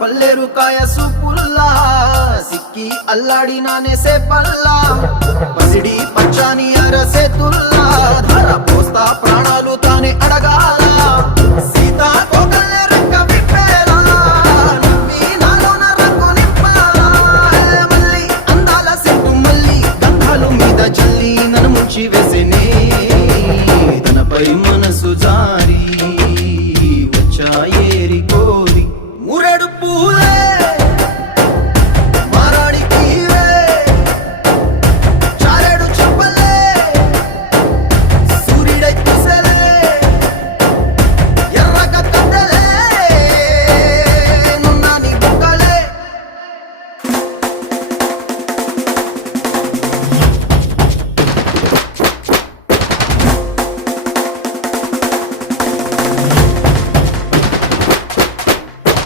పల్లెరు కాయ సూపుల్లా సిక్కి అల్లాడినానే సేపల్లా పసిడి పచ్చాని అరసేతుల్లా ధర పోస్తా ప్రాణాలు తానే అడగాల సీతా